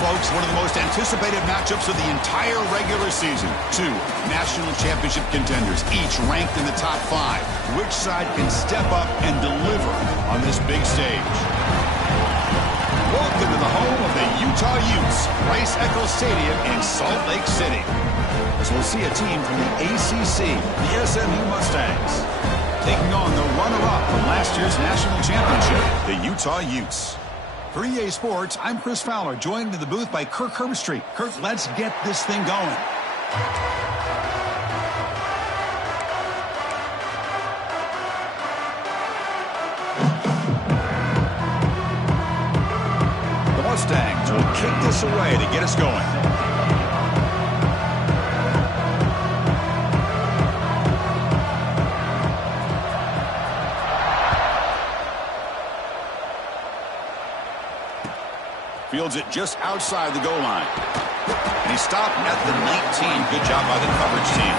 folks, one of the most anticipated matchups of the entire regular season. Two national championship contenders, each ranked in the top 5. Which side can step up and deliver on this big stage? Welcome to the home of the Utah Utes, Rice-Eccles Stadium in Salt Lake City. As we'll see a team from the ACC, the SMU Mustangs, taking on the runner-up from last year's national championship, the Utah Utes. For EA Sports, I'm Chris Fowler, joined in the booth by Kirk Herbstreit. Kirk, let's get this thing going. The Mustangs will kick this away to get us going. Fields it just outside the goal line. And he stopped at the 19. Good job by the coverage team.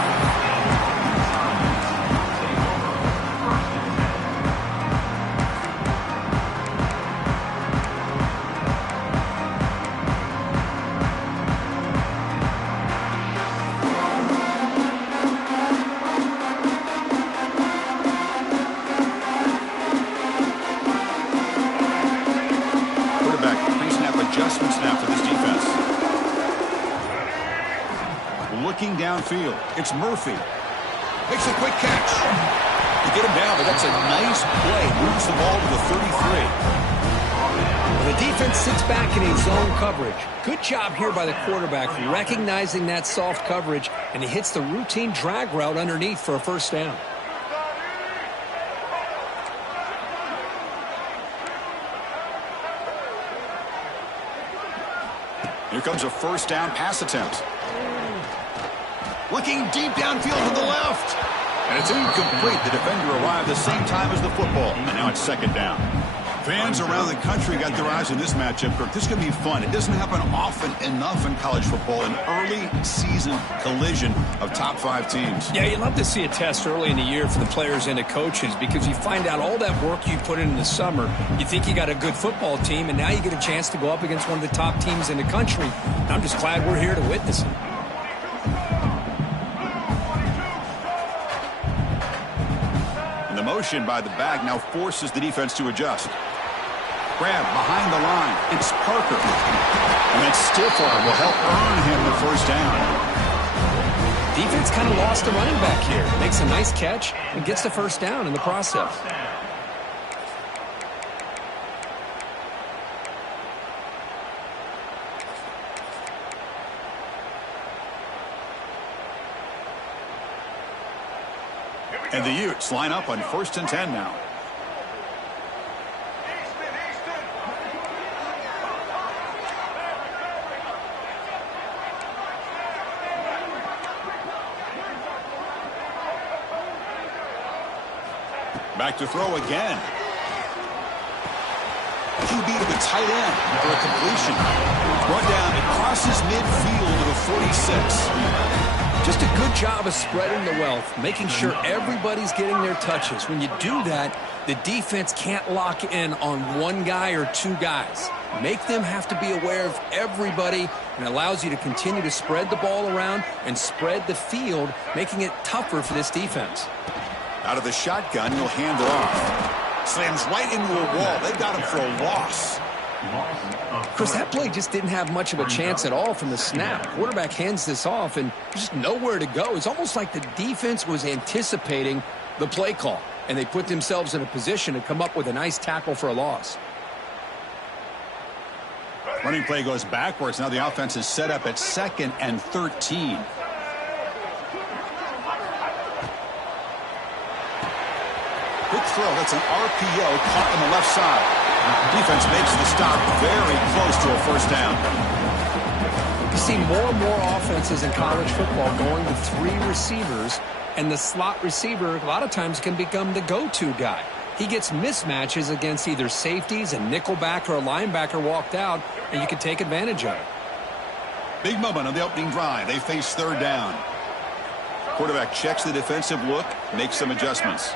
Looking downfield, it's Murphy. Makes a quick catch. To get him down, but that's a nice play. Moves the ball to the 33. Well, the defense sits back in a zone coverage. Good job here by the quarterback, recognizing that soft coverage, and he hits the routine drag route underneath for a first down. Here comes a first down pass attempt. Looking deep downfield to the left. And it's incomplete. The defender arrived the same time as the football. And now it's second down. Fans around the country got their eyes on this matchup, Kirk. This is going to be fun. It doesn't happen often enough in college football. An early season collision of top 5 teams. Yeah, you'd love to see a test early in the year for the players and the coaches, because you find out all that work you put in the summer. You think you got a good football team, and now you get a chance to go up against one of the top teams in the country. And I'm just glad we're here to witness it. Motion by the back now forces the defense to adjust. Grab behind the line. It's Parker. And then Stiffard will help earn him the first down. Defense kind of lost a running back here. Makes a nice catch and gets the first down in the process. And the Utes line up on 1st and 10 now. Back to throw again. QB to the tight end for a completion. Run down. It crosses midfield to the 46. Just a good job of spreading the wealth, making sure everybody's getting their touches. When you do that, the defense can't lock in on one guy or two guys. Make them have to be aware of everybody, and allows you to continue to spread the ball around and spread the field, making it tougher for this defense. Out of the shotgun, he'll hand it off. Slams right into a wall. They got him for a loss. Chris, that play just didn't have much of a chance at all from the snap. Quarterback hands this off, and there's just nowhere to go. It's almost like the defense was anticipating the play call, and they put themselves in a position to come up with a nice tackle for a loss. Running play goes backwards. Now the offense is set up at 2nd and 13. Quick throw. That's an RPO caught on the left side. Defense makes the stop very close to a first down. You see more and more offenses in college football going with 3 receivers, and the slot receiver a lot of times can become the go-to guy. He gets mismatches against either safeties, a nickelback, or a linebacker walked out, and you can take advantage of it. Big moment on the opening drive. They face 3rd down. Quarterback checks the defensive look, makes some adjustments.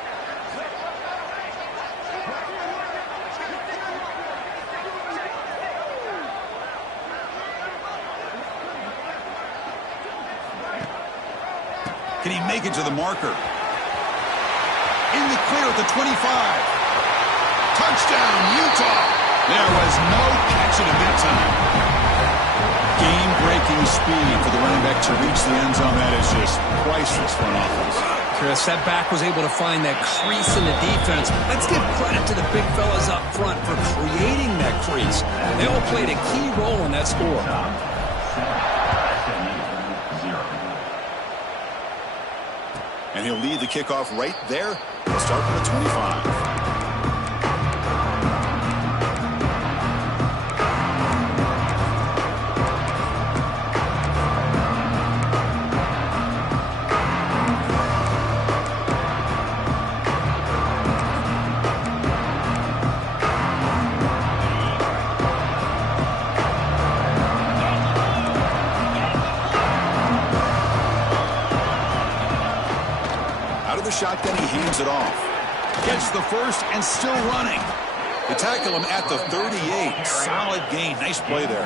Can he make it to the marker? In the clear at the 25. Touchdown, Utah. There was no catching him that time. Game-breaking speed for the running back to reach the end zone. That is just priceless for an offense. Chris, that back was able to find that crease in the defense. Let's give credit to the big fellas up front for creating that crease. They all played a key role in that score. And he'll lead the kickoff right there. He'll start from the 25. Shotgun, he hands it off. Gets the first and still running. They tackle him at the 38. Solid gain. Nice play there.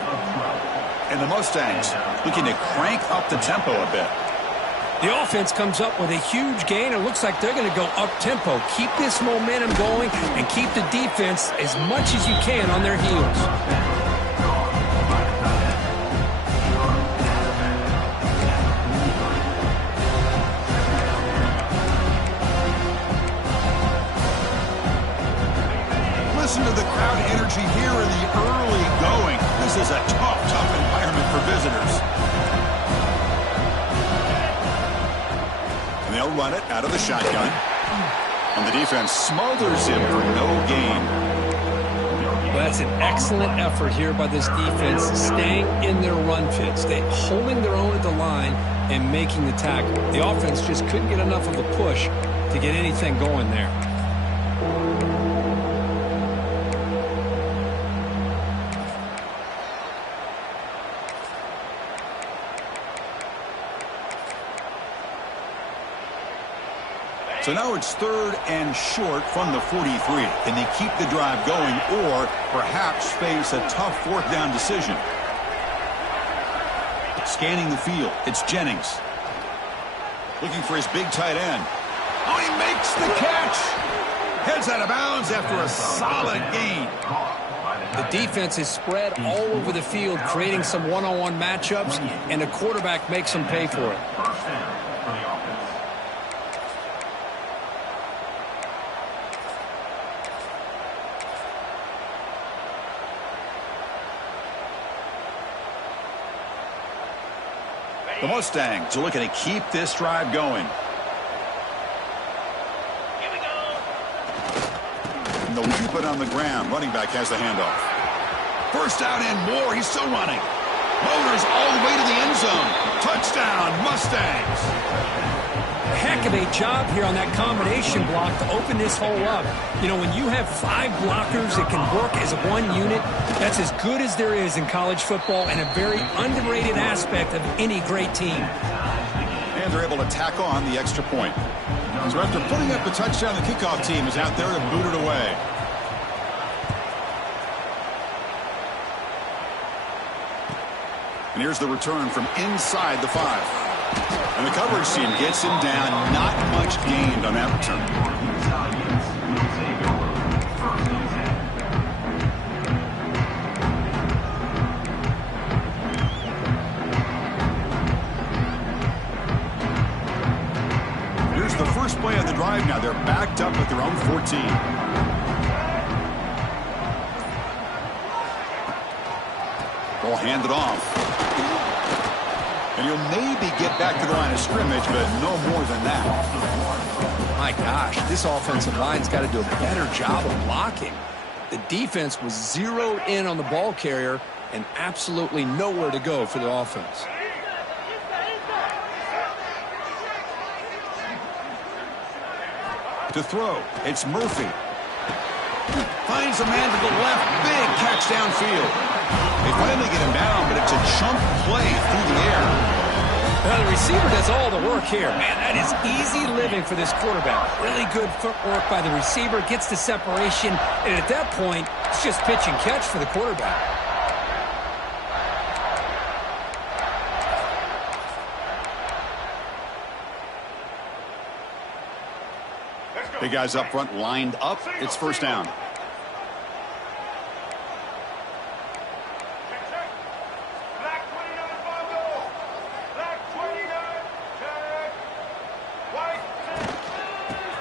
And the Mustangs looking to crank up the tempo a bit. The offense comes up with a huge gain. It looks like they're going to go up-tempo. Keep this momentum going and keep the defense as much as you can on their heels. Listen to the crowd energy here in the early going. This is a tough environment for visitors. And they'll run it out of the shotgun. And the defense smothers him for no gain. Well, that's an excellent effort here by this defense, staying in their run fit, holding their own at the line and making the tackle. The offense just couldn't get enough of a push to get anything going there. So now it's 3rd and short from the 43. Can they keep the drive going or perhaps face a tough 4th down decision? Scanning the field, it's Jennings. Looking for his big tight end. Oh, he makes the catch. Heads out of bounds after a solid gain. The defense is spread all over the field, creating some one-on-one matchups, and the quarterback makes them pay for it. The Mustangs are looking to keep this drive going. Here we go. And they'll keep it on the ground. Running back has the handoff. First down and more. He's still running. Motors all the way to the end zone. Touchdown, Mustangs. Heck of a job here on that combination block to open this hole up. You know, when you have 5 blockers that can work as one unit, that's as good as there is in college football and a very underrated aspect of any great team. And they're able to tack on the extra point. So after putting up the touchdown, the kickoff team is out there to boot it away. And here's the return from inside the 5. And the coverage team gets him down. Not much gained on that return. Here's the first play of the drive now. They're backed up at their own 14. Ball handed off. And he'll maybe get back to the line of scrimmage, but no more than that. My gosh, this offensive line's got to do a better job of blocking. The defense was zeroed in on the ball carrier and absolutely nowhere to go for the offense. To throw, it's Murphy. Finds a man to the left. Big catch downfield. They finally get him down, but it's a chunk play through the air. Now the receiver does all the work here. Man, that is easy living for this quarterback. Really good footwork by the receiver, gets the separation, and at that point, it's just pitch and catch for the quarterback. Big guys up front lined up. It's first down.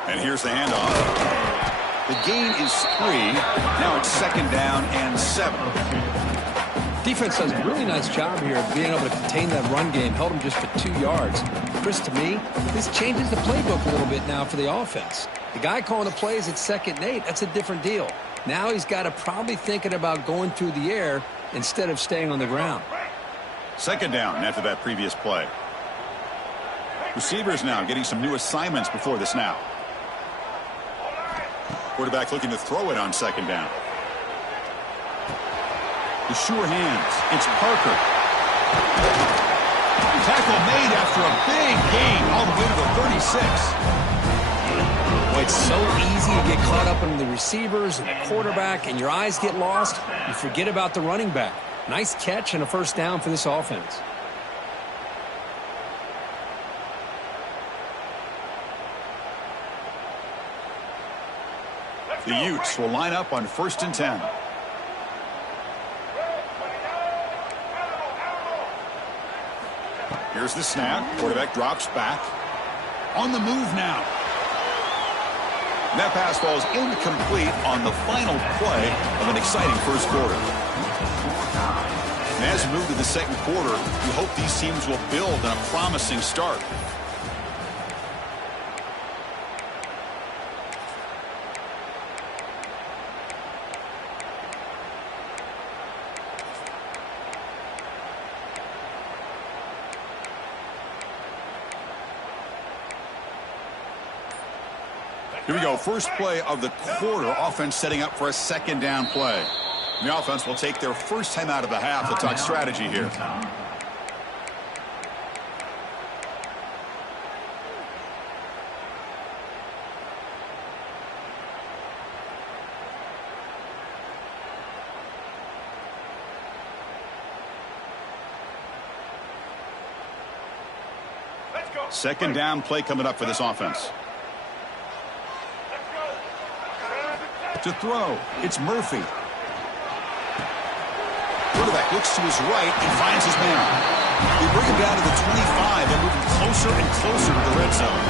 And here's the handoff. The gain is 3. Now it's second down and 7. Defense does a really nice job here of being able to contain that run game. Held him just for 2 yards. Chris, to me, this changes the playbook a little bit now for the offense. The guy calling the plays at 2nd and 8, that's a different deal. Now he's got to probably thinking about going through the air instead of staying on the ground. Second down after that previous play. Receivers now getting some new assignments before the snap. Quarterback looking to throw it on second down. The sure hands. It's Parker. Tackle made after a big gain all the way to the 36. Well, it's so easy to get caught up in the receivers and the quarterback, and your eyes get lost. You forget about the running back. Nice catch and a first down for this offense. The Utes will line up on 1st and 10. Here's the snap. Quarterback drops back. On the move now. That pass falls incomplete on the final play of an exciting first quarter. And as we move to the second quarter, you hope these teams will build on a promising start. Here we go. First play of the quarter. Offense setting up for a second down play. The offense will take their first time out of the half to talk strategy here. Second down play coming up for this offense. To throw, it's Murphy. Quarterback looks to his right and finds his man. They bring him down to the 25. They're moving closer and closer to the red zone.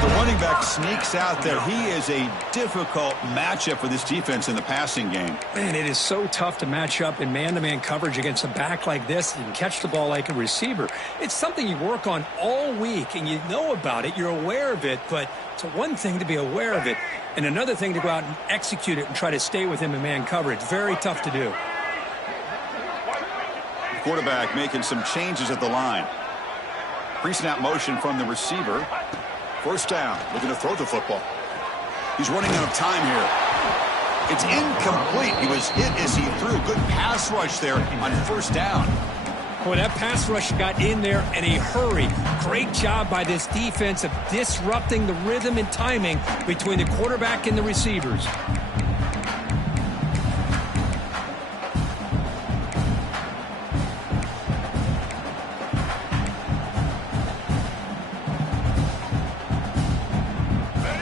The running back sneaks out there. He is a difficult matchup for this defense in the passing game. Man, it is so tough to match up in man-to-man coverage against a back like this. You can catch the ball like a receiver. It's something you work on all week, and you know about it. You're aware of it, but it's one thing to be aware of it, and another thing to go out and execute it and try to stay with him in man coverage. Very tough to do. Quarterback making some changes at the line. Pre-snap motion from the receiver. First down, looking to throw the football. He's running out of time here. It's incomplete. He was hit as he threw. Good pass rush there on first down. Boy, that pass rush got in there in a hurry. Great job by this defense of disrupting the rhythm and timing between the quarterback and the receivers.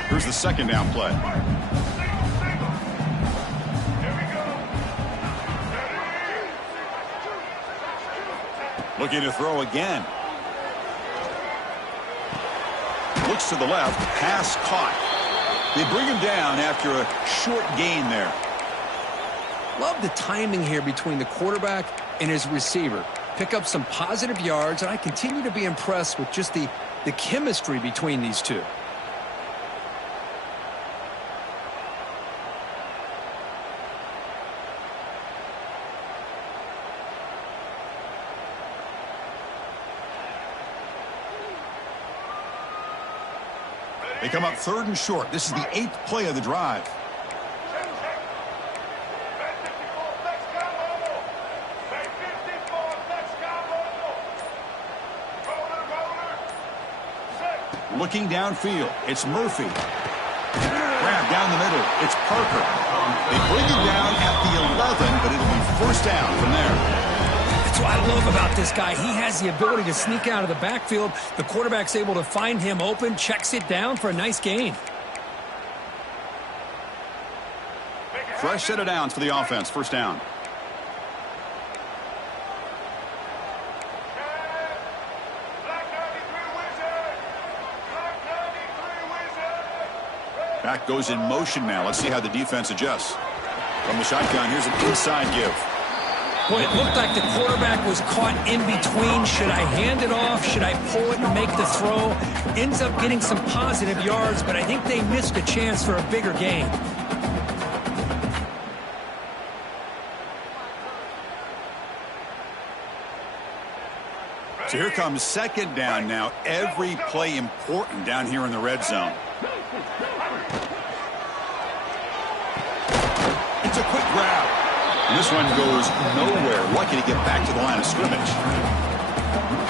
Here's the second down play. Looking to throw again. Looks to the left. Pass caught. They bring him down after a short gain there. Love the timing here between the quarterback and his receiver. Pick up some positive yards, and I continue to be impressed with just the chemistry between these two. They come up third and short. This is the 8th play of the drive. Looking downfield. It's Murphy. Grab down the middle. It's Parker. They bring him down at the 11, but it'll be first down from there. That's what I love about this guy. He has the ability to sneak out of the backfield. The quarterback's able to find him open, checks it down for a nice gain. Fresh set of downs for the offense. First down. Back goes in motion now. Let's see how the defense adjusts. From the shotgun, here's an inside give. Boy, it looked like the quarterback was caught in between. Should I hand it off? Should I pull it and make the throw? Ends up getting some positive yards, but I think they missed a chance for a bigger gain. So here comes second down now. Every play important down here in the red zone. It's a quick grab. And this one goes nowhere. Lucky to get back to the line of scrimmage.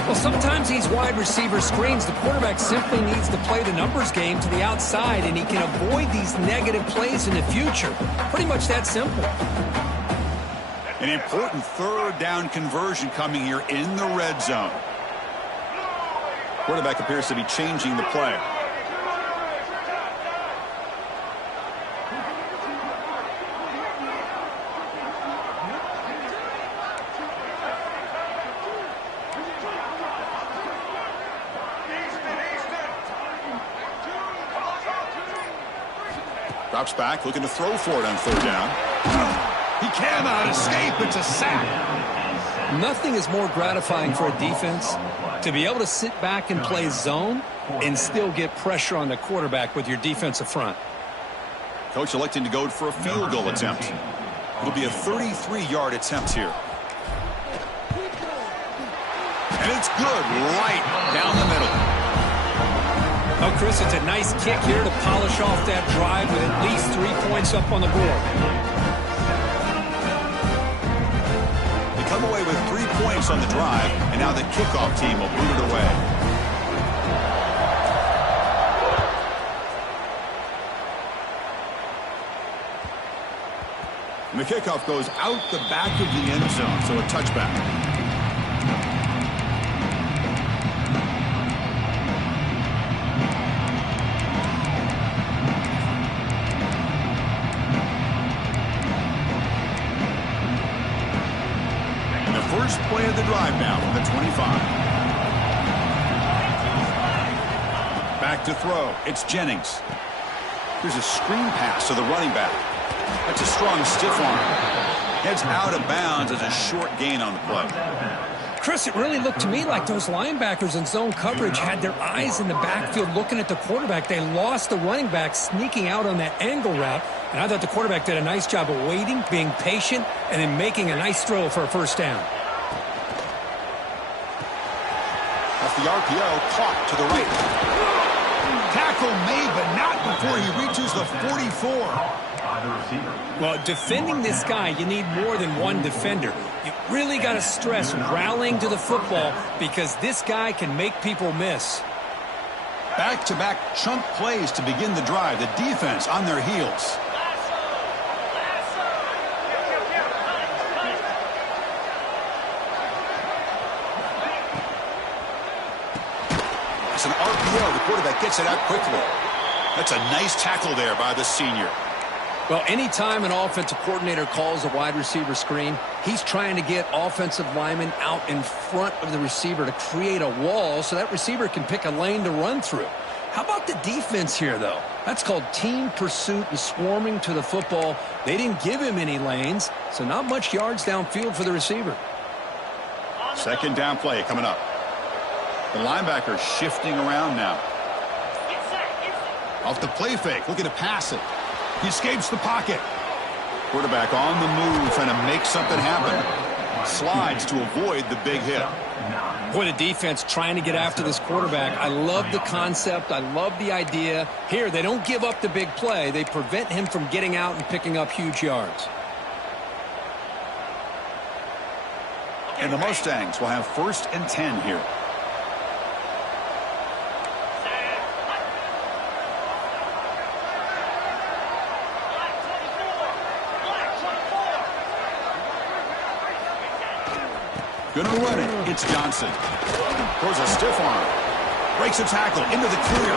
Well, sometimes these wide receiver screens, the quarterback simply needs to play the numbers game to the outside, and he can avoid these negative plays in the future. Pretty much that simple. An important third down conversion coming here in the red zone. Quarterback appears to be changing the play. Drops back, looking to throw for it on third down. He cannot escape. It's a sack. Nothing is more gratifying for a defense to be able to sit back and play zone and still get pressure on the quarterback with your defensive front. Coach electing to go for a field goal attempt. It'll be a 33-yard attempt here. And it's good right down the middle. Oh, Chris, it's a nice kick here to polish off that drive with at least 3 points up on the board. They come away with 3 points on the drive, and now the kickoff team will boot it away. And the kickoff goes out the back of the end zone, so a touchback. First play of the drive now from the 25. Back to throw. It's Jennings. Here's a screen pass to the running back. That's a strong stiff arm. Heads out of bounds as a short gain on the play. Chris, it really looked to me like those linebackers in zone coverage had their eyes in the backfield looking at the quarterback. They lost the running back sneaking out on that angle route. And I thought the quarterback did a nice job of waiting, being patient, and then making a nice throw for a first down. Off the RPO, caught to the right. Tackle made, but not before he reaches the 44. Well, defending this guy, you need more than one defender. You really got to stress rallying to the football because this guy can make people miss. Back-to-back chunk plays to begin the drive. The defense on their heels. It's an RPO. The quarterback gets it out quickly. That's a nice tackle there by the senior. Well, anytime an offensive coordinator calls a wide receiver screen, he's trying to get offensive linemen out in front of the receiver to create a wall so that receiver can pick a lane to run through. How about the defense here, though? That's called team pursuit and swarming to the football. They didn't give him any lanes, so not much yards downfield for the receiver. Second down play coming up. The linebacker shifting around now. Off the play fake, looking to pass it. He escapes the pocket. Quarterback on the move, trying to make something happen. Slides to avoid the big hit. Boy, the defense trying to get after this quarterback. I love the concept. I love the idea. Here, they don't give up the big play. They prevent him from getting out and picking up huge yards. And the Mustangs will have 1st and 10 here. Gonna run it. It's Johnson. Throws a stiff arm. Breaks a tackle into the clear.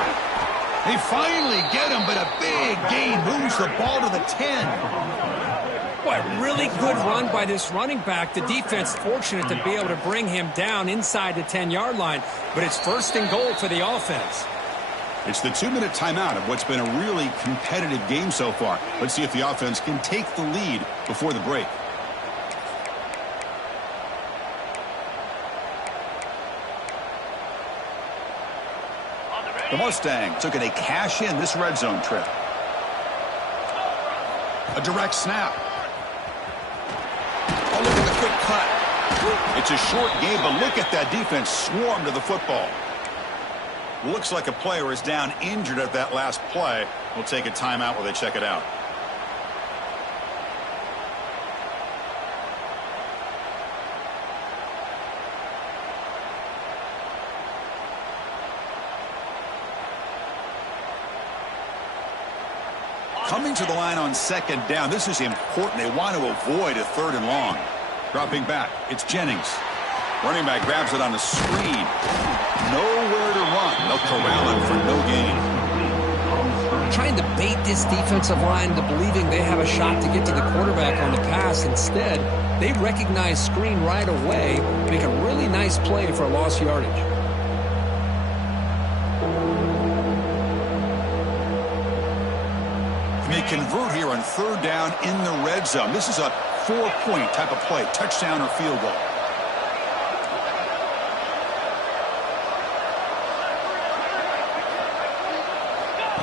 They finally get him, but a big gain moves the ball to the 10. Boy, really good run by this running back. The defense fortunate to be able to bring him down inside the 10-yard line, but it's 1st and goal for the offense. It's the 2-minute timeout of what's been a really competitive game so far. Let's see if the offense can take the lead before the break. The Mustangs looking to cash in this red zone trip. A direct snap. Oh, look at the quick cut. It's a short game, but look at that defense swarm to the football. Looks like a player is down injured at that last play. We'll take a timeout while they check it out. Coming to the line on 2nd down. This is important. They want to avoid a 3rd and long. Dropping back. It's Jennings. Running back grabs it on the screen. Nowhere to run. They'll corral him for no gain. Trying to bait this defensive line to believing they have a shot to get to the quarterback on the pass. Instead, they recognize screen right away, make a really nice play for lost yardage. They convert here on 3rd down in the red zone. This is a 4-point type of play, touchdown or field goal.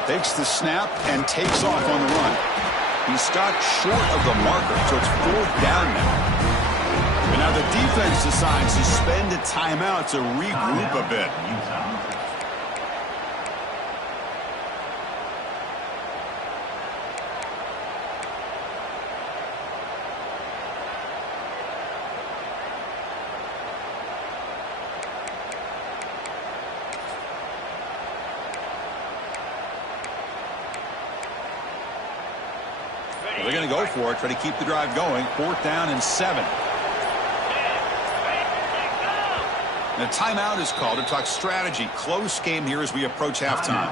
Takes the snap and takes off on the run. He's stopped short of the marker, so it's 4th down now. And now the defense decides to spend a timeout to regroup a bit. They're going to go for it, try to keep the drive going. 4th down and 7. And a timeout is called to talk strategy. Close game here as we approach halftime.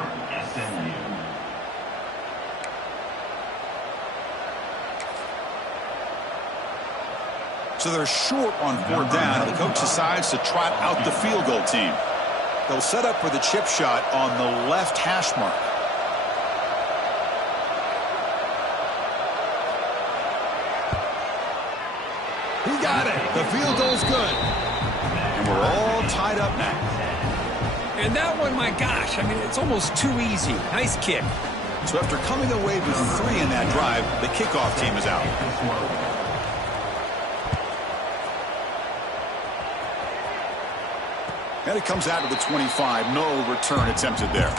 So they're short on 4th down, and the coach decides to trot out the field goal team. They'll set up for the chip shot on the left hash mark. He got it. The field goal's good. And we're all tied up now. And that one, my gosh, I mean, it's almost too easy. Nice kick. So after coming away with 3 in that drive, the kickoff team is out. And it comes out to the 25. No return attempted there.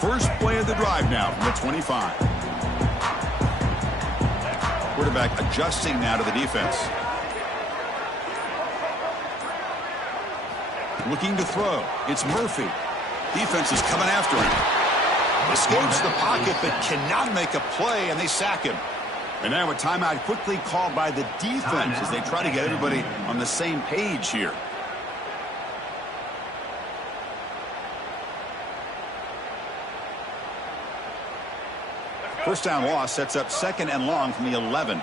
First play of the drive now from the 25. Quarterback adjusting now to the defense. Looking to throw. It's Murphy. Defense is coming after him. Escapes the pocket but cannot make a play, and they sack him. And now a timeout quickly called by the defense as they try to get everybody on the same page here. First down loss sets up 2nd and long from the 11.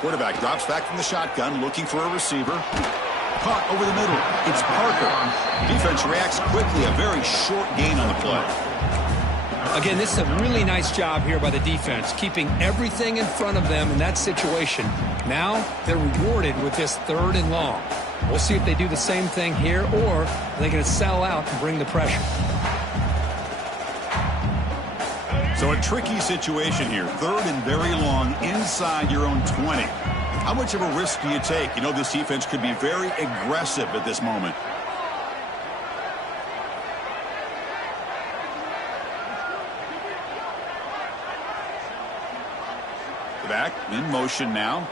Quarterback drops back from the shotgun, looking for a receiver. Caught over the middle. It's Parker. Defense reacts quickly. A very short gain on the play. Again, this is a really nice job here by the defense, keeping everything in front of them in that situation. Now they're rewarded with this 3rd and long. We'll see if they do the same thing here, or are they going to sell out and bring the pressure. So a tricky situation here. 3rd and very long inside your own 20. How much of a risk do you take? You know, this defense could be very aggressive at this moment. Back in motion now.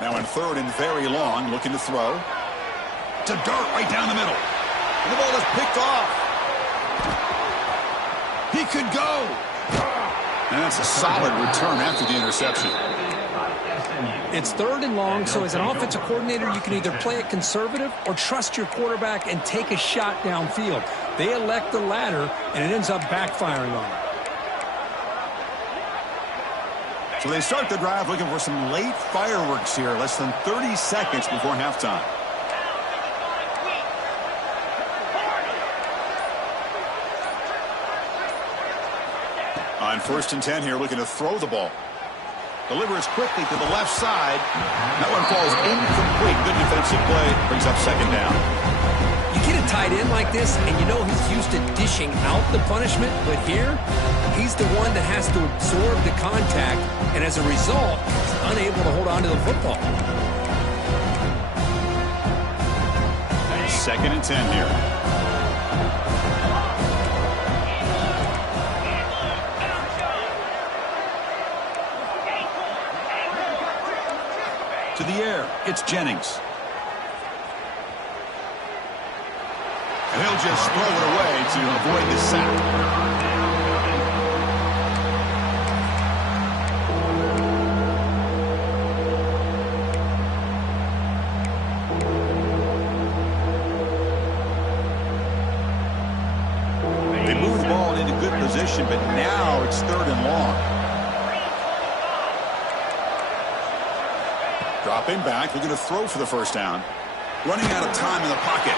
Now in 3rd and very long, looking to throw. To dart right down the middle. And the ball is picked off. He could go. And that's a solid return after the interception. It's 3rd and long, so as an offensive coordinator, you can either play it conservative or trust your quarterback and take a shot downfield. They elect the latter, and it ends up backfiring on them. So they start the drive looking for some late fireworks here, less than 30 seconds before halftime. On 1st and 10 here, looking to throw the ball. Delivers quickly to the left side. That one falls incomplete. Good defensive play. Brings up 2nd down. You get a tight end like this, and you know he's used to dishing out the punishment, but here, he's the one that has to absorb the contact, and as a result, he's unable to hold on to the football. 2nd and 10 here. To the air, it's Jennings. And he'll just throw it away to avoid the sack. They move the ball into good position, but now it's 3rd and long. Dropping back, looking to throw for the 1st down. Running out of time in the pocket.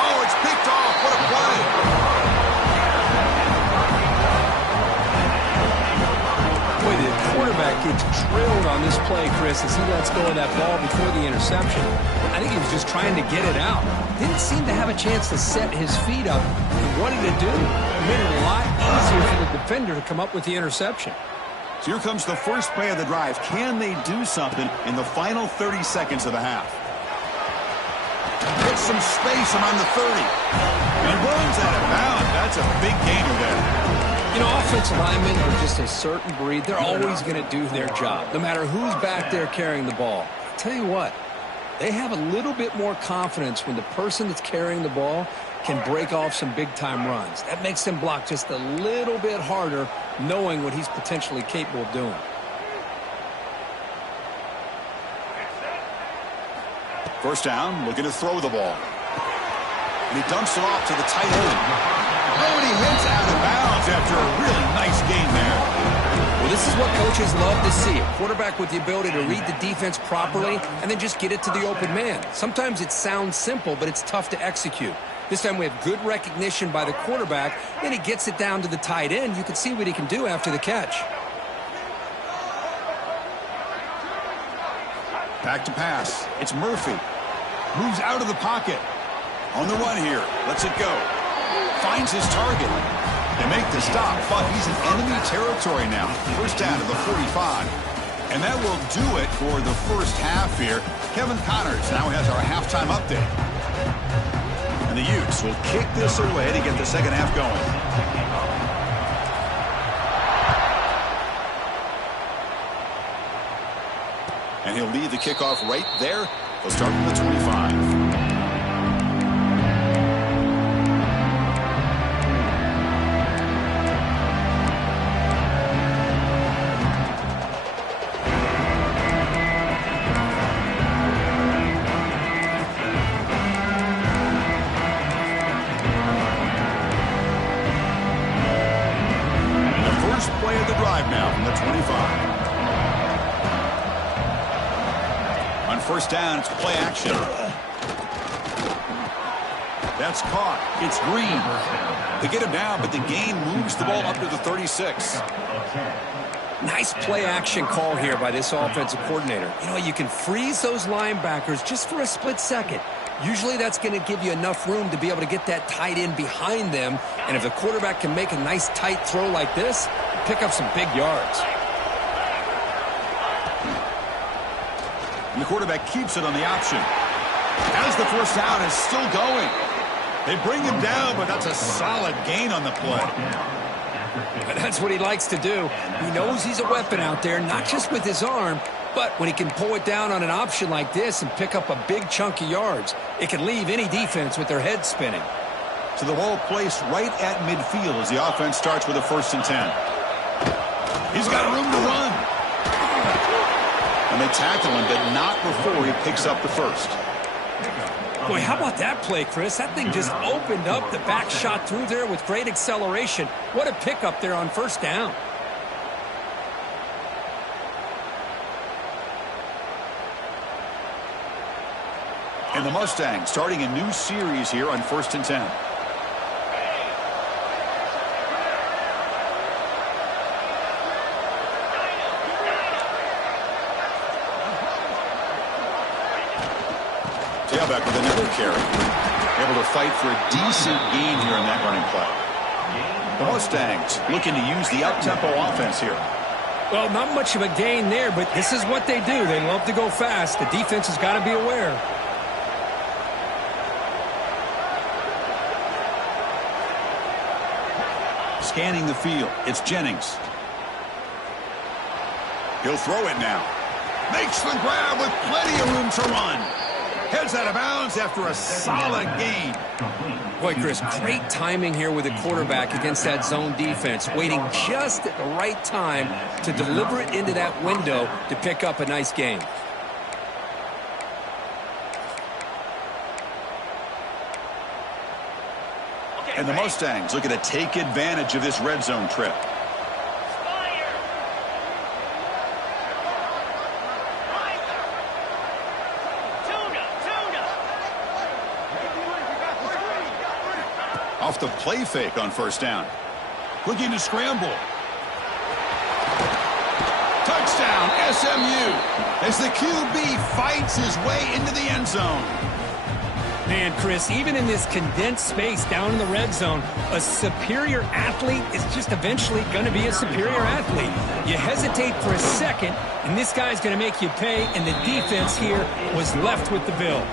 Oh, it's picked off. What a play. Boy, the quarterback gets drilled on this play, Chris, as he lets go of that ball before the interception. I think he was just trying to get it out. Didn't seem to have a chance to set his feet up. And what did it do? It made it a lot easier for the defender to come up with the interception. So here comes the first play of the drive. Can they do something in the final 30 seconds of the half? Gets some space around the 30. And runs out of bounds. That's a big gainer there. You know, offensive linemen are just a certain breed. They're always going to do their job, no matter who's back there carrying the ball. I'll tell you what, they have a little bit more confidence when the person that's carrying the ball can break off some big-time runs. That makes them block just a little bit harder, knowing what he's potentially capable of doing. First down, looking to throw the ball. And he dumps it off to the tight end. Oh, and he hits out of bounds after a really nice gain there. Well, this is what coaches love to see. A quarterback with the ability to read the defense properly and then just get it to the open man. Sometimes it sounds simple, but it's tough to execute. This time we have good recognition by the quarterback. Then he gets it down to the tight end. You can see what he can do after the catch. Back to pass. It's Murphy. Moves out of the pocket. On the run here. Lets it go. Finds his target. They make the stop, but he's in enemy territory now. First down to the 45. And that will do it for the first half here. Kevin Connors now has our halftime update. And the Utes will kick this away to get the second half going. And he'll lead the kickoff right there. They'll start from the 25. First down, it's play action. That's caught. It's Green. They get him down, but the gain moves the ball up to the 36. Nice play action call here by this offensive coordinator. You know, you can freeze those linebackers just for a split second. Usually that's going to give you enough room to be able to get that tight end behind them. And if the quarterback can make a nice tight throw like this, pick up some big yards. And the quarterback keeps it on the option. As the first down is still going. They bring him down, but that's a solid gain on the play. And that's what he likes to do. He knows he's a weapon out there, not just with his arm, but when he can pull it down on an option like this and pick up a big chunk of yards, it can leave any defense with their head spinning. So the ball placed right at midfield as the offense starts with a 1st and 10. He's got room to run. And they tackle him, but not before he picks up the first. Boy, how about that play, Chris? That thing just opened up. The back shot through there with great acceleration. What a pickup there on 1st down. And the Mustangs starting a new series here on 1st and 10. Tailback with another carry. Able to fight for a decent gain here in that running play. The Mustangs looking to use the up-tempo offense here. Well, not much of a gain there, but this is what they do. They love to go fast. The defense has got to be aware. Scanning the field, it's Jennings. He'll throw it now. Makes the grab with plenty of room to run. Heads out of bounds after a solid gain. Boy, Chris, great timing here with the quarterback against that zone defense, waiting just at the right time to deliver it into that window to pick up a nice gain. And the Mustangs looking to take advantage of this red zone trip. Off the play fake on 1st down. Looking to scramble. Touchdown, SMU, as the QB fights his way into the end zone. Man, Chris, even in this condensed space down in the red zone, a superior athlete is just eventually going to be a superior athlete. You hesitate for a second, and this guy's going to make you pay, and the defense here was left with the bill.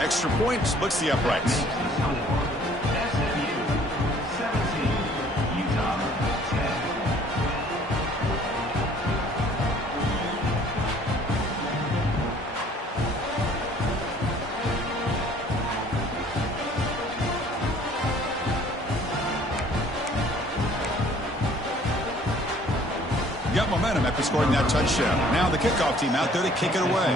Extra point splits the uprights. Got momentum after scoring that touchdown. Now the kickoff team out there to kick it away.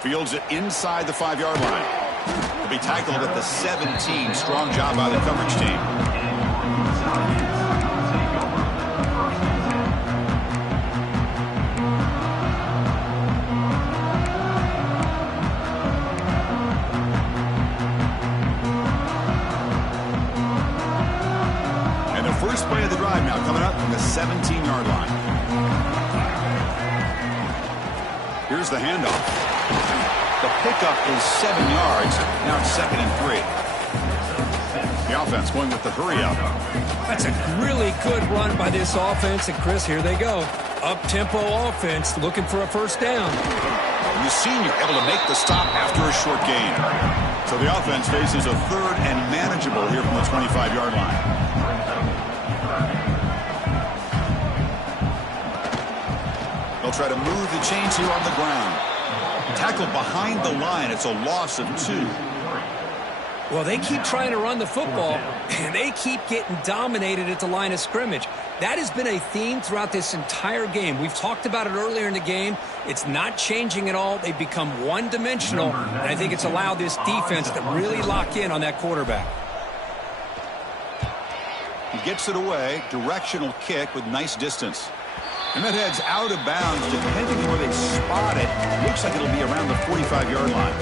Fields it inside the 5-yard line. He'll be tackled at the 17. Strong job by the coverage team. First play of the drive now coming up from the 17-yard line. Here's the handoff. The pickup is 7 yards. Now it's 2nd and 3. The offense going with the hurry up. That's a really good run by this offense. And, Chris, here they go. Up-tempo offense looking for a 1st down. The senior able to make the stop after a short gain. So the offense faces a 3rd and manageable here from the 25-yard line. They'll try to move the chains here on the ground. Tackle behind the line. It's a loss of 2. Well, they keep trying to run the football, and they keep getting dominated at the line of scrimmage. That has been a theme throughout this entire game. We've talked about it earlier in the game. It's not changing at all. They've become one-dimensional, and I think it's allowed this defense to really lock in on that quarterback. He gets it away. Directional kick with nice distance. And that heads out of bounds. Depending on where they spot it, looks like it'll be around the 45-yard line.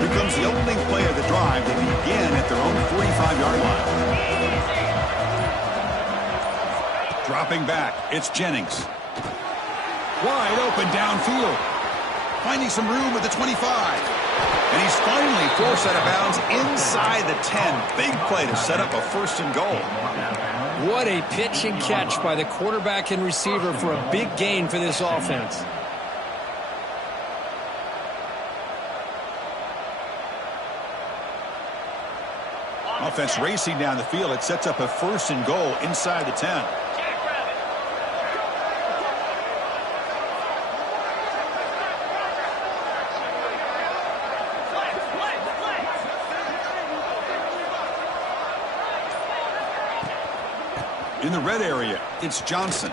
Here comes the opening play of the drive. They begin at their own 45-yard line. Dropping back, it's Jennings. Wide open downfield. Finding some room with the 25. And he's finally forced out of bounds inside the 10. Big play to set up a 1st and goal. What a pitch and catch by the quarterback and receiver for a big gain for this offense. offense racing down the field. It sets up a 1st and goal inside the 10. In the red area, it's Johnson.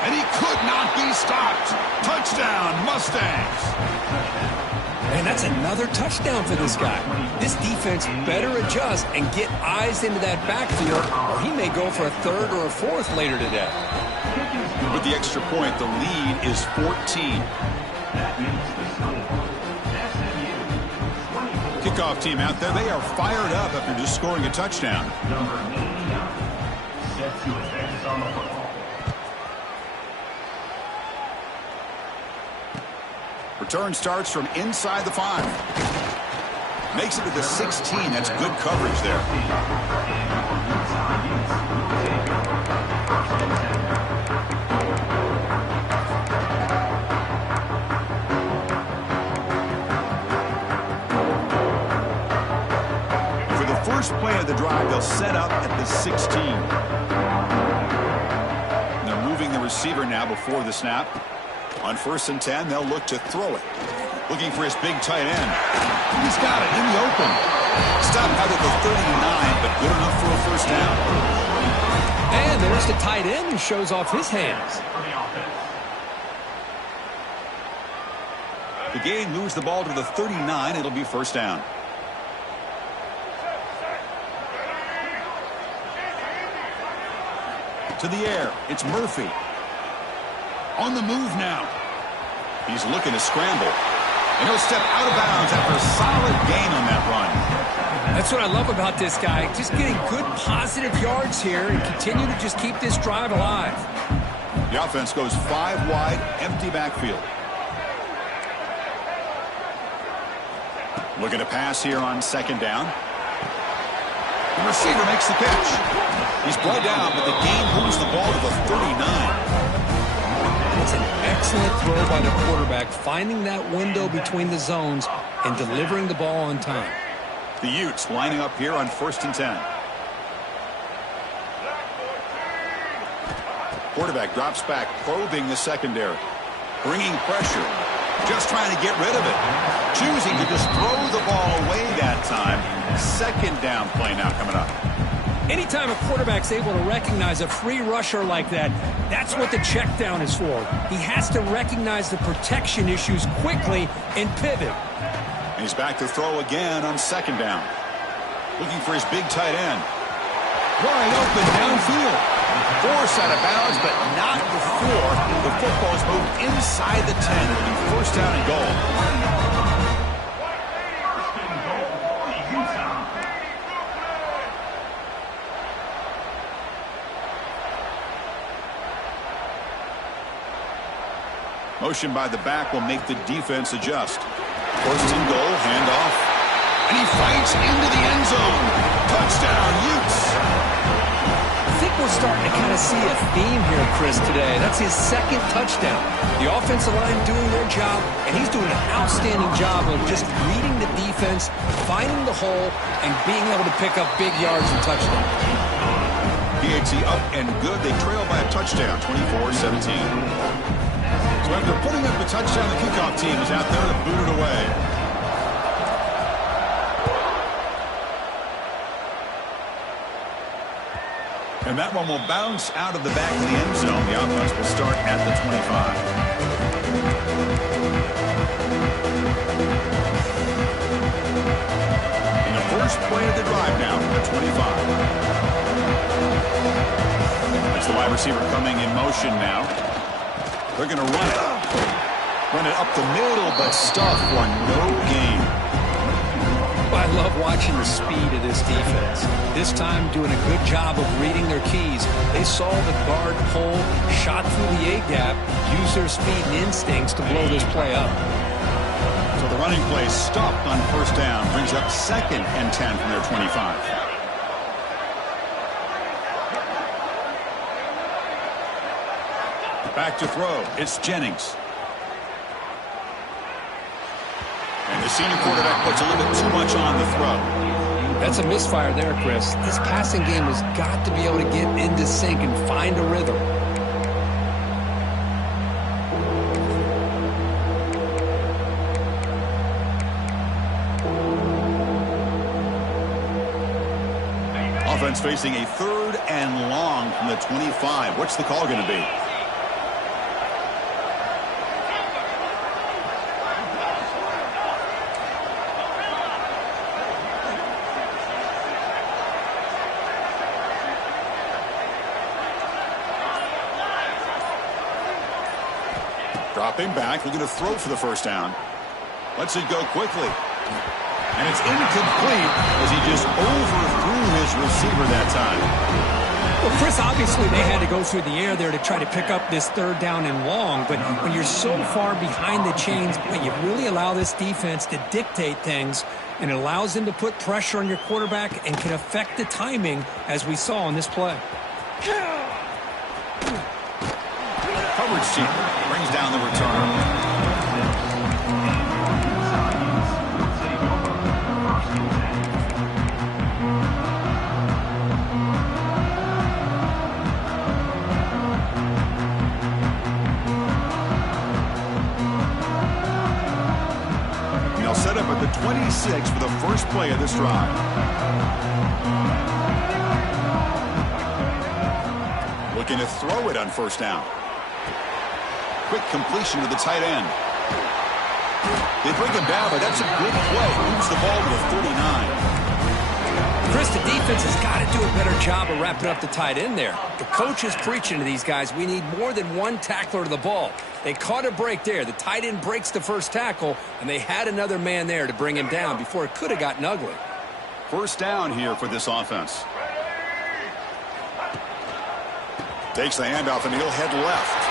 And he could not be stopped. Touchdown, Mustangs. And that's another touchdown for this guy. This defense better adjust and get eyes into that backfield, or he may go for a 3rd or a 4th later today. With the extra point, the lead is 14. Kickoff team out there, they are fired up after just scoring a touchdown. Return starts from inside the 5. Makes it to the 16. That's good coverage there. For the first play of the drive, they'll set up at the 16. And they're moving the receiver now before the snap. On 1st and 10, they'll look to throw it. Looking for his big tight end. He's got it in the open. Stopped out at the 39, but good enough for a 1st down. And there's the tight end who shows off his hands. The game moves the ball to the 39. It'll be 1st down. To the air. It's Murphy. On the move now. He's looking to scramble. And he'll step out of bounds after a solid gain on that run. That's what I love about this guy. Just getting good positive yards here and continue to just keep this drive alive. The offense goes 5 wide, empty backfield. Looking to pass here on 2nd down. The receiver makes the catch. He's brought down, but the game moves the ball to the 39. It's an excellent throw by the quarterback, finding that window between the zones and delivering the ball on time. The Utes lining up here on 1st and 10. Quarterback drops back, probing the secondary. Bringing pressure. Just trying to get rid of it. Choosing to just throw the ball away that time. 2nd down play now coming up. Anytime a quarterback's able to recognize a free rusher like that, that's what the check down is for. He has to recognize the protection issues quickly and pivot. He's back to throw again on 2nd down. Looking for his big tight end. Wide open downfield. Forced out of bounds, but not before the football's moved inside the 10. It'll be 1st down and goal. Motion by the back will make the defense adjust. 1st and goal, handoff. And he fights into the end zone. Touchdown, Utes. I think we're starting to kind of see a theme here, Chris, today. That's his 2nd touchdown. The offensive line doing their job, and he's doing an outstanding job of just reading the defense, finding the hole, and being able to pick up big yards and touchdowns. PAT up and good. They trail by a touchdown, 24-17. So after putting up a touchdown, the kickoff team is out there to boot it away. And that one will bounce out of the back of the end zone. The offense will start at the 25. In the first play of the drive now from the 25. That's the wide receiver coming in motion now. They're going to run it. Run it up the middle, but stuff for no gain. I love watching the speed of this defense. This time doing a good job of reading their keys. They saw the guard pull, shot through the A-gap, used their speed and instincts to blow this play up. So the running play stopped on 1st down. Brings up 2nd and 10 from their 25. Back to throw. It's Jennings. And the senior quarterback puts a little bit too much on the throw. That's a misfire there, Chris. This passing game has got to be able to get into sync and find a rhythm. Offense facing a 3rd and long from the 25. What's the call going to be? Dropping back, looking to throw for the first down. Lets it go quickly. And it's incomplete as he just overthrew his receiver that time. Well, Chris, obviously they had to go through the air there to try to pick up this 3rd down and long. But when you're so far behind the chains, you really allow this defense to dictate things. And it allows them to put pressure on your quarterback and can affect the timing, as we saw on this play. Coverage team brings down the return. They'll set up at the 26 for the first play of this drive. Looking to throw it on first down. Quick completion to the tight end. They bring him down, but that's a good play. Moves the ball to the 39. Chris, the defense has got to do a better job of wrapping up the tight end there. The coach is preaching to these guys, we need more than one tackler to the ball. They caught a break there. The tight end breaks the first tackle, and they had another man there to bring him down before it could have gotten ugly. First down here for this offense. Takes the handoff, and he'll head left.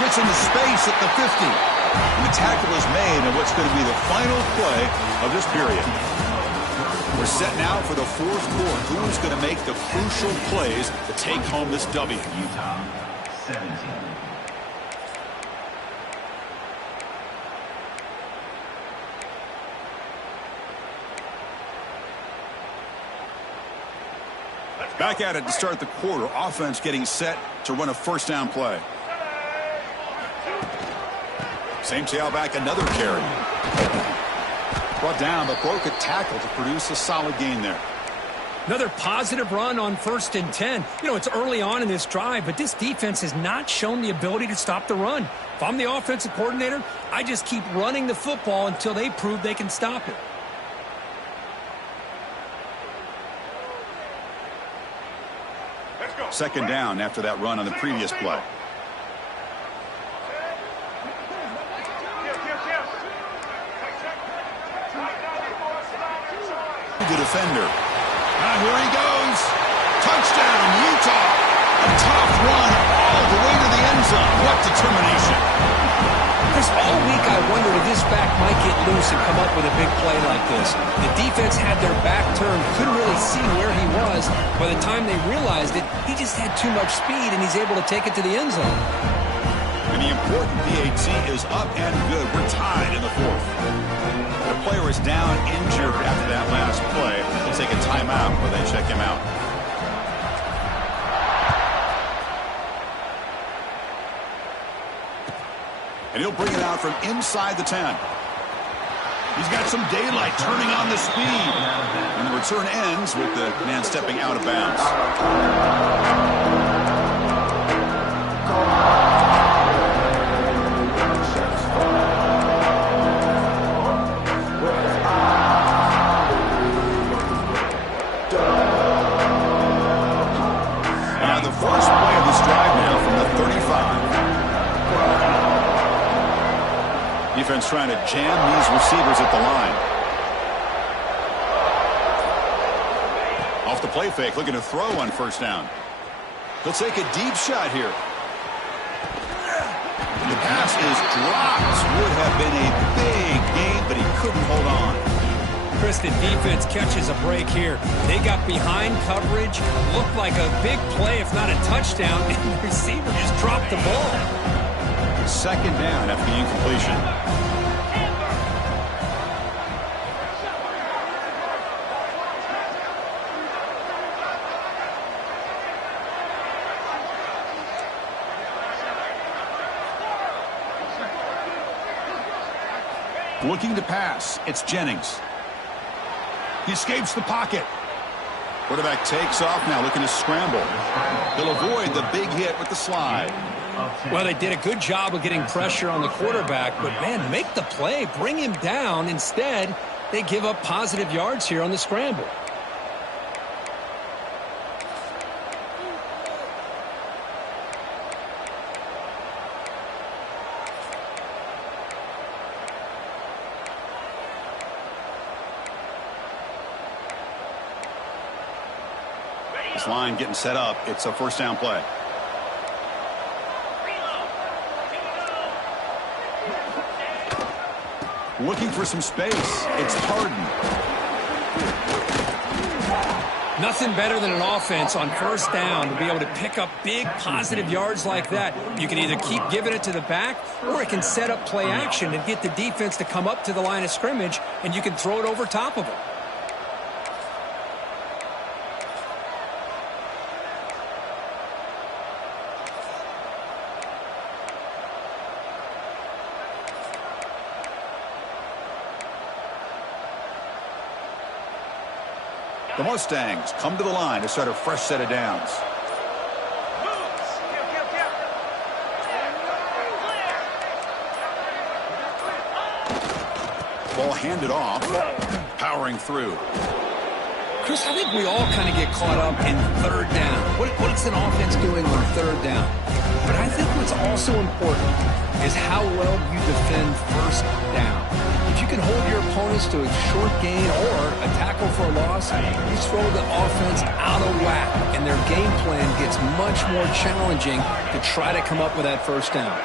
Gets into space at the 50. And the tackle is made in what's going to be the final play of this period. We're set now for the 4th quarter. Who's going to make the crucial plays to take home this W? Utah, 17. Back at it to start the quarter. Offense getting set to run a first down play. Same tailback, another carry. Brought down, but broke a tackle to produce a solid gain there. Another positive run on 1st and 10. You know, it's early on in this drive, but this defense has not shown the ability to stop the run. If I'm the offensive coordinator, I just keep running the football until they prove they can stop it. Second down after that run on the previous play. The defender. Here he goes. Touchdown, Utah. A tough run all the way to the end zone. What determination. Chris, all week I wondered if this back might get loose and come up with a big play like this. The defense had their back turned, couldn't really see where he was. By the time they realized it, he just had too much speed, and he's able to take it to the end zone. And the important PAT is up and good. We're tied in the 4th. The player is down injured after that last play. They'll take a timeout where they check him out. And he'll bring it out from inside the 10. He's got some daylight turning on the speed. And the return ends with the man stepping out of bounds. Now the first play of this drive now from the 35. Defense trying to jam these receivers at the line. Off the play fake, looking to throw on first down. He'll take a deep shot here. The pass is dropped. Would have been a big gain, but he couldn't hold on. Chris, the defense catches a break here. They got behind coverage, looked like a big play, if not a touchdown, and the receiver just dropped the ball. Second down after the incompletion. Looking to pass. It's Jennings. He escapes the pocket. Quarterback takes off now, looking to scramble. He'll avoid the big hit with the slide. Well, they did a good job of getting pressure on the quarterback, but, man, make the play. Bring him down. Instead, they give up positive yards here on the scramble. This line getting set up. It's a first down play. Looking for some space. It's Harden. Nothing better than an offense on first down to be able to pick up big positive yards like that. You can either keep giving it to the back, or it can set up play action and get the defense to come up to the line of scrimmage, and you can throw it over top of them. The Mustangs come to the line to start a fresh set of downs. Ball handed off, powering through. Chris, I think we all kind of get caught up in third down. What's an offense doing on third down? But I think what's also important is how well you defend first down. If you can hold your opponents to a short gain or a tackle for a loss, you throw the offense out of whack, and their game plan gets much more challenging to try to come up with that first down.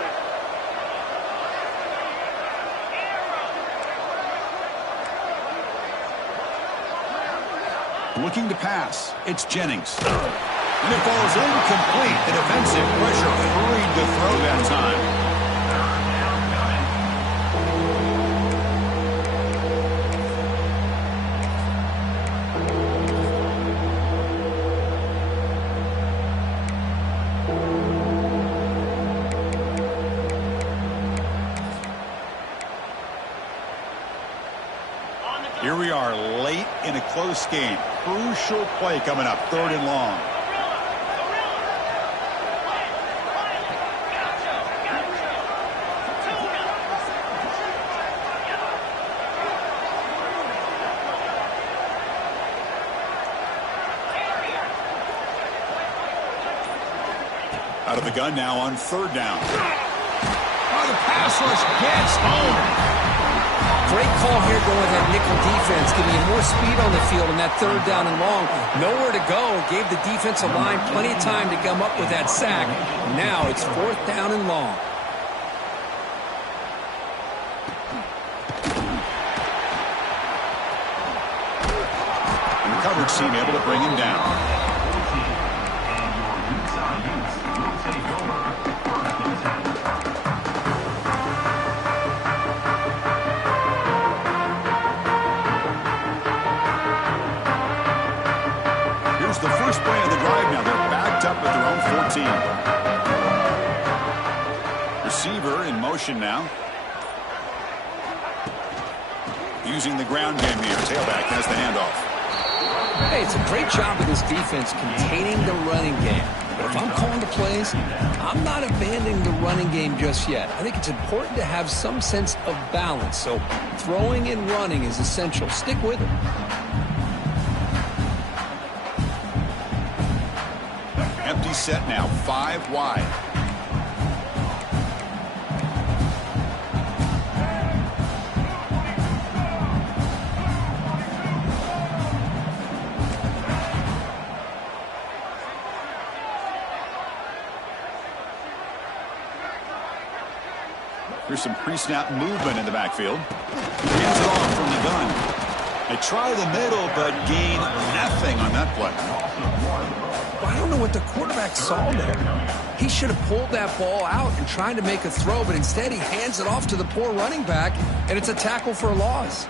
Looking to pass. It's Jennings. And it falls incomplete. The defensive pressure hurried the throw that time. Here we are late in a close game. Crucial play coming up, third and long. Out of the gun now on third down. Oh, the pass rush gets home. Great call here going with that nickel defense, giving you more speed on the field in that third down and long. Nowhere to go. Gave the defensive line plenty of time to come up with that sack. Now it's fourth down and long. And the coverage team able to bring him down. The first play of the drive now. They're backed up at their own 14. Receiver in motion now. Using the ground game here. Tailback has the handoff. Hey, it's a great job of this defense containing the running game. But if I'm calling the plays, I'm not abandoning the running game just yet. I think it's important to have some sense of balance. So throwing and running is essential. Stick with it. Empty set now, 5 wide. Here's some pre-snap movement in the backfield. Hands it off from the gun. They try the middle, but gain nothing on that play. I don't know what the quarterback saw there. He should have pulled that ball out and tried to make a throw, but instead he hands it off to the poor running back, and it's a tackle for a loss.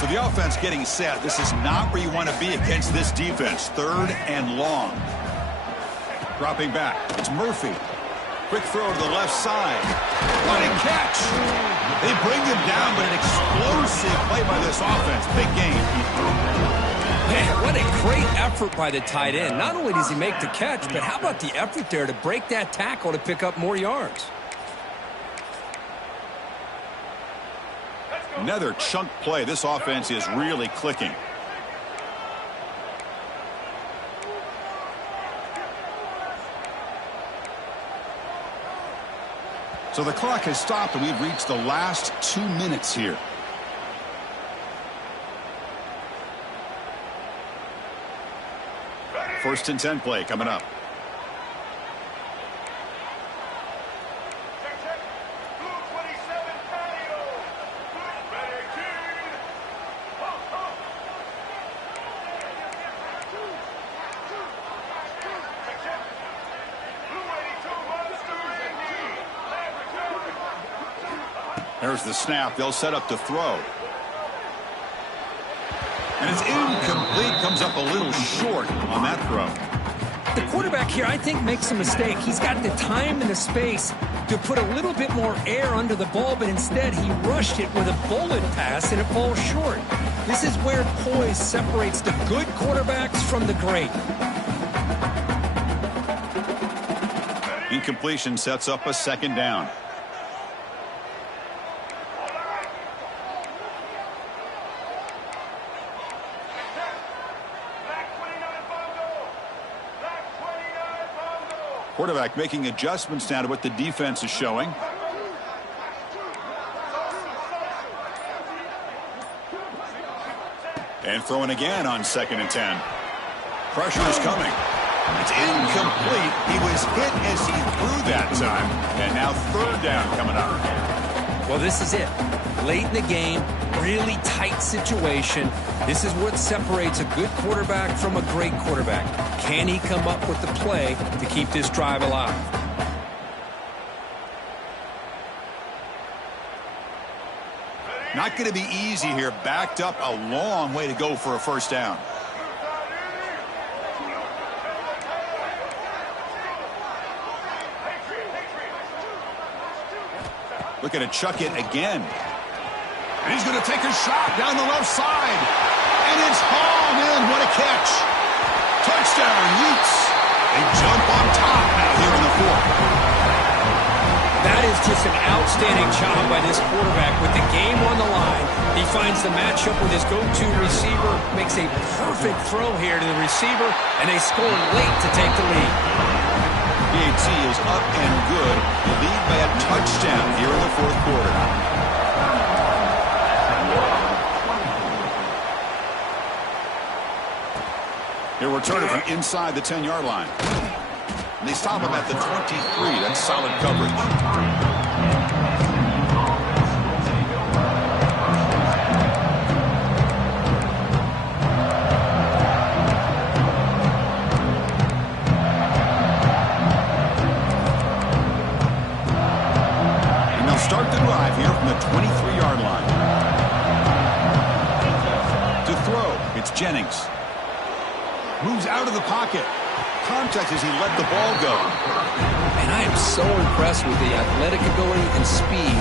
So the offense getting set. This is not where you want to be against this defense. Third and long. Dropping back. It's Murphy. Quick throw to the left side. What a catch! They bring him down, but an explosive play by this offense. Big game. Man, what a great effort by the tight end. Not only does he make the catch, but how about the effort there to break that tackle to pick up more yards? Another chunk play. This offense is really clicking. So the clock has stopped, and we've reached the last 2 minutes here. First and 10 play coming up. There's the snap. They'll set up to throw. And it's incomplete. Comes up a little short on that throw. The quarterback here, I think, makes a mistake. He's got the time and the space to put a little bit more air under the ball, but instead he rushed it with a bullet pass, and it falls short. This is where poise separates the good quarterbacks from the great. Incompletion sets up a second down. Quarterback making adjustments now to what the defense is showing. And throwing again on 2nd and 10. Pressure is coming. It's incomplete. He was hit as he threw that time. And now 3rd down coming up. Well, this is it. Late in the game, really tight situation. This is what separates a good quarterback from a great quarterback. Can he come up with the play to keep this drive alive? Not going to be easy here. Backed up a long way to go for a first down. Looking to chuck it again. And he's going to take a shot down the left side. And it's hauled in. What a catch. Touchdown, Utes. They jump on top now here in the 4th. That is just an outstanding job by this quarterback with the game on the line. He finds the matchup with his go-to receiver, makes a perfect throw here to the receiver, and they score late to take the lead. PAT is up and good. The lead by a touchdown here in the 4th quarter. He'll return it from inside the 10-yard line. And they stop him at the 23. That's solid coverage. And they'll start the drive here from the 23-yard line. To throw, it's Jennings. Moves out of the pocket. Contact as he let the ball go. And I am so impressed with the athletic ability and speed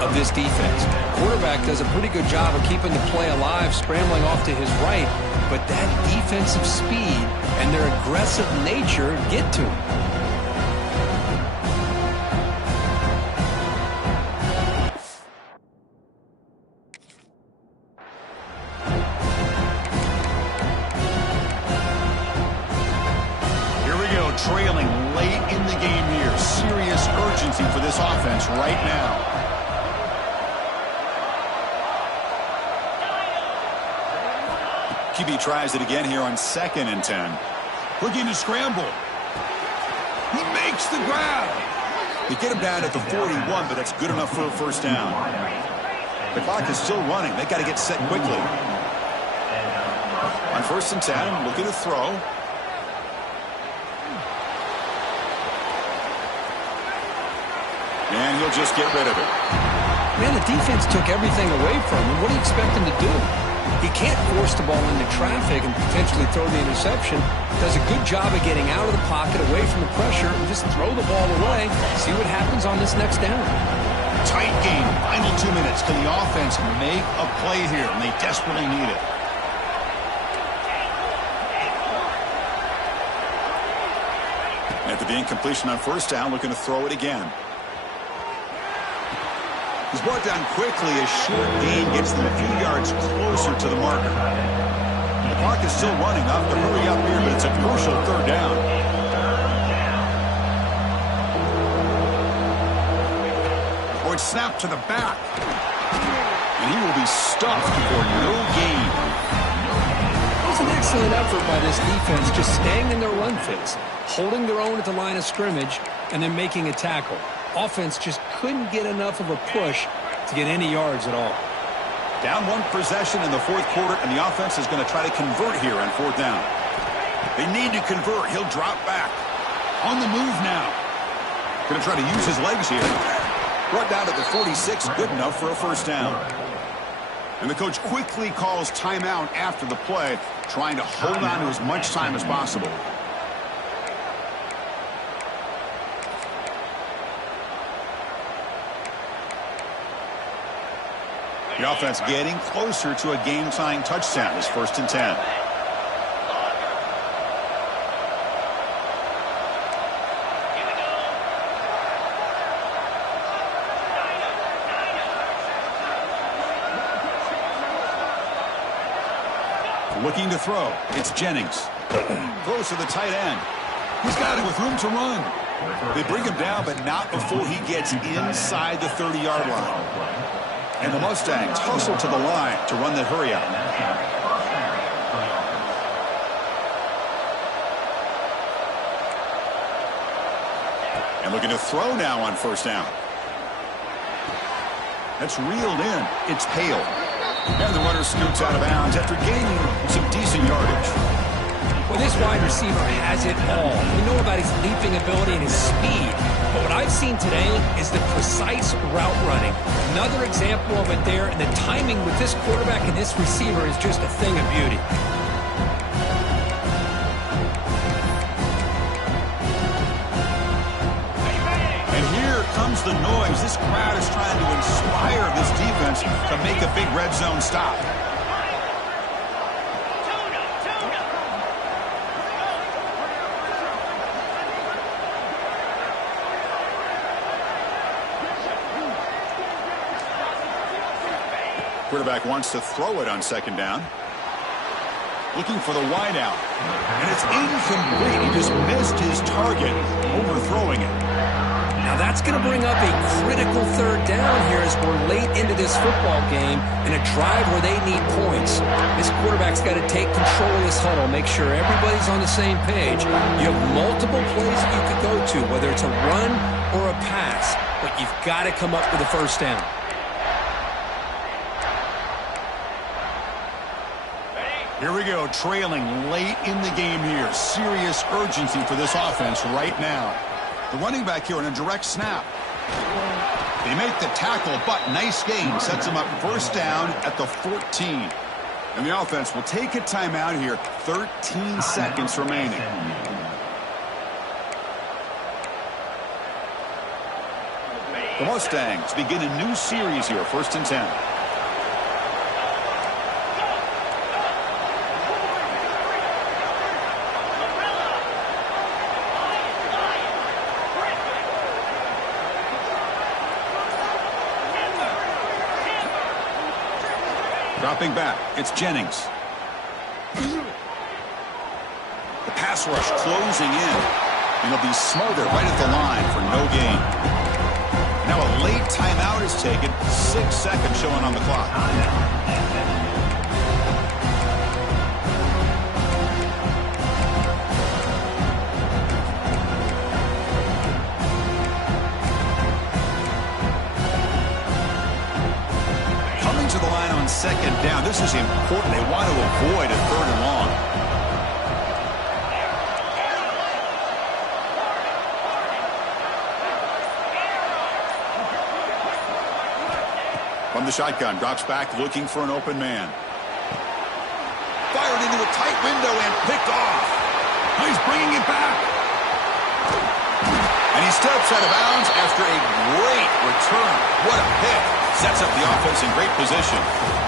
of this defense. Quarterback does a pretty good job of keeping the play alive, scrambling off to his right, but that defensive speed and their aggressive nature get to him. Trailing late in the game here. Serious urgency for this offense right now. QB tries it again here on 2nd and 10. Looking to scramble. He makes the grab. They get him down at the 41, but that's good enough for a first down. The clock is still running. They got to get set quickly. On 1st and 10, looking to throw. And he'll just get rid of it. Man, the defense took everything away from him. What do you expect him to do? He can't force the ball into traffic and potentially throw the interception. Does a good job of getting out of the pocket, away from the pressure, and just throw the ball away. See what happens on this next down. Tight game. Final 2 minutes. Can the offense make a play here? And they desperately need it. After the incompletion on first down, looking to throw it again. He's brought down quickly. A short gain gets them a few yards closer to the marker. The clock is still running. Off to hurry up here, but it's a crucial third down. It's snapped to the back. And he will be stuffed for no gain. It was an excellent effort by this defense, just staying in their run fits, holding their own at the line of scrimmage, and then making a tackle. Offense just couldn't get enough of a push to get any yards at all. Down one possession in the fourth quarter, and the offense is going to try to convert here on fourth down. They need to convert. He'll drop back. On the move now. Going to try to use his legs here. Brought down to the 46, good enough for a first down. And the coach quickly calls timeout after the play, trying to hold on to as much time as possible. The offense getting closer to a game-tying touchdown. It's 1st and 10. Looking to throw. It's Jennings. Throws to the tight end. He's got it with room to run. They bring him down, but not before he gets inside the 30-yard line. And the Mustangs hustle to the line to run the hurry out. And looking to throw now on first down. That's reeled in. It's Hale. And the runner scoots out of bounds after gaining some decent yardage. Well, this wide receiver has it all. We know about his leaping ability and his speed. But what I've seen today is the precise route running. Another example of it there, and the timing with this quarterback and this receiver is just a thing of beauty. Comes the noise. This crowd is trying to inspire this defense to make a big red zone stop. Quarterback wants to throw it on second down. Looking for the wide out. And it's incomplete. He just missed his target, overthrowing it. Now that's going to bring up a critical third down here as we're late into this football game in a drive where they need points. This quarterback's got to take control of this huddle, make sure everybody's on the same page. You have multiple plays that you could go to, whether it's a run or a pass, but you've got to come up with a first down. Here we go, trailing late in the game here. Serious urgency for this offense right now. The running back here in a direct snap. They make the tackle, but nice gain. Sets them up first down at the 14. And the offense will take a timeout here. 13 seconds remaining. The Mustangs begin a new series here. 1st and 10. Dropping back, it's Jennings. The pass rush closing in. And he'll be smothered right at the line for no gain. Now a late timeout is taken. 6 seconds showing on the clock. To the line on second down. This is important. They want to avoid a 3rd and long. From the shotgun, drops back looking for an open man. into a tight window and picked off. He's bringing it back. And he steps out of bounds after a great return. What a pick. Sets up the offense in great position.